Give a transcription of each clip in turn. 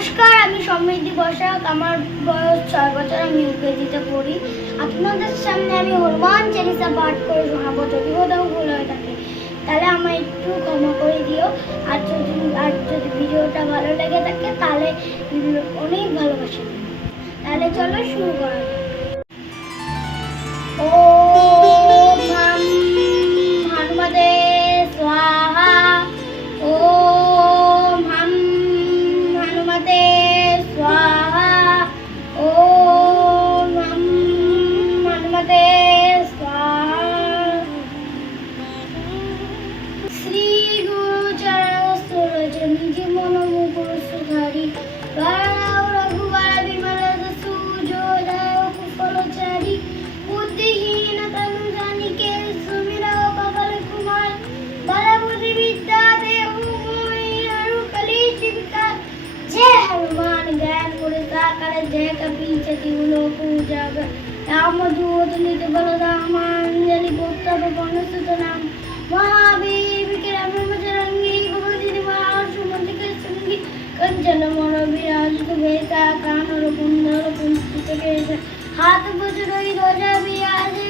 নমস্কার, আমি সমৃদ্ধি বসাক। আমার বয়স ছয় বছর, আমি ইউকেজিতে পড়ি। আপনাদের সামনে আমি হনুমান চালিসা পাঠ করে শোনাবো, যদি কোথাও ভুল হয়ে থাকে। তাহলে আমার একটু ক্ষমা করে দিও। আর যদি আর যদি ভিডিওটা ভালো লেগে থাকে, তাহলে অনেক ভালোবাসি। তাহলে চলো শুরু করা যাক। ಜಯಕ ಪೀಚತಿ ಉಲೋಕೂಜಾಗ ಯಾಮದು ಓದುಲಿತು ಬಲದ ಮಾಂಜಲಿ ಗೋಪ್ತವ ಗಣಸುತ ನಾಮ ಮಹಾದೇವಿಕೆ ರಮಚರಂಗಿ ಭಗವತಿ ಮಹಾಶುಮಂತಿಕ ಶೃಂಗಿ ಕಂಚನ ಮರ ವಿರಾಜಿತ ವೇದ ಕಾನರ ಕುಂದರ ಕುಂತಿತ ಕೇಶ ಹಾತ ಬಜುರೈ ಧ್ವಜ ವಿರಾಜೆ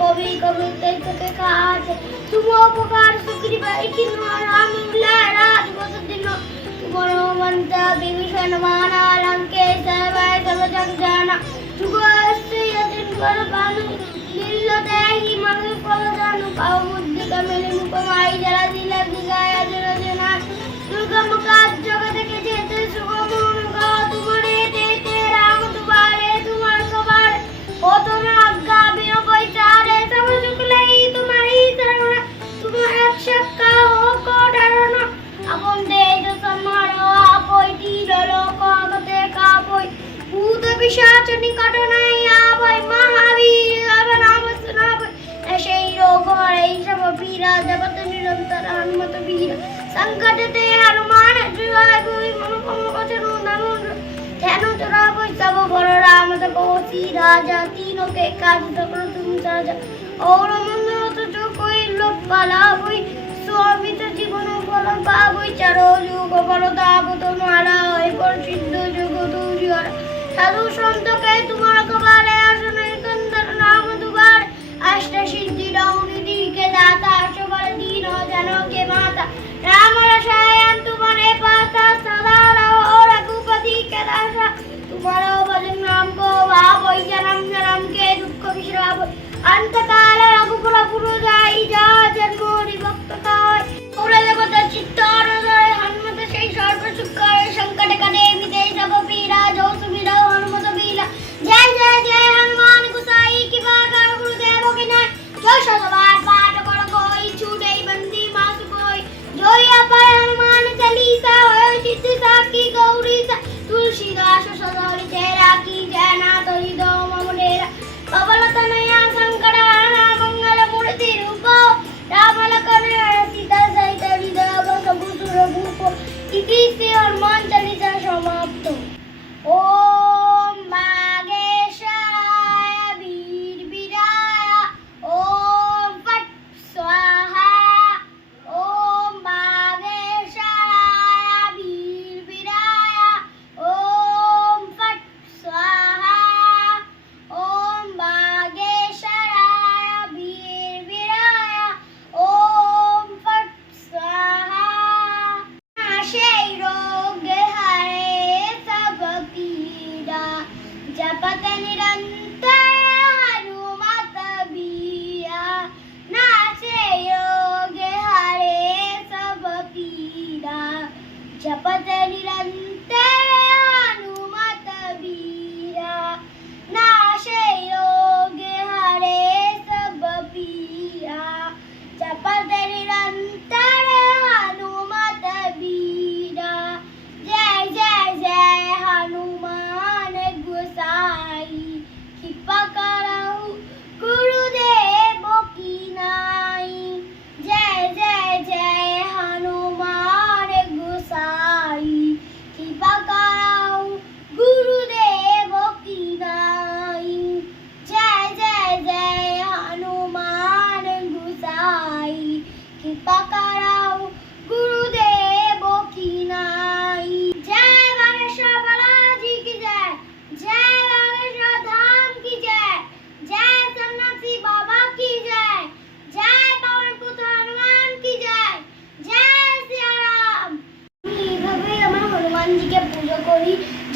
কবি কবিদের থেকে কাজ। তুমি উপকার সুগ্রীবাই কিন্ন রামলা রাজ বসদিন বনমন্ত বিভীষণ মানা লঙ্কেশ ভয় জগজগ জানা। যুগ আসছে ইয়দিন বড় বানুনি రాజపత నిరంతర హనుమత వీర సంకటతే హనుమాన ধ্যান চোরা বৈশাব বলরাম কৌশি রাজা তিন কে কান্ত তুমি রাজা ঔরমন্দ কইল পালা বই সর্বিত জীবন ফল পাবই চারো যুগ বরদাবত মারা হয় পর সিদ্ধ যুগ দুর্য সাধু সন্ত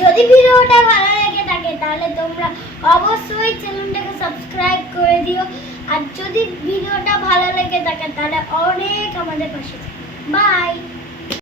যদি ভিডিওটা ভালো লাগে থাকে, তাহলে তোমরা অবশ্যই চ্যানেলটাকে সাবস্ক্রাইব করে দিও। আর যদি ভিডিওটা ভালো লেগে থাকে, তাহলে অনেক আমাদের পাশে বাই।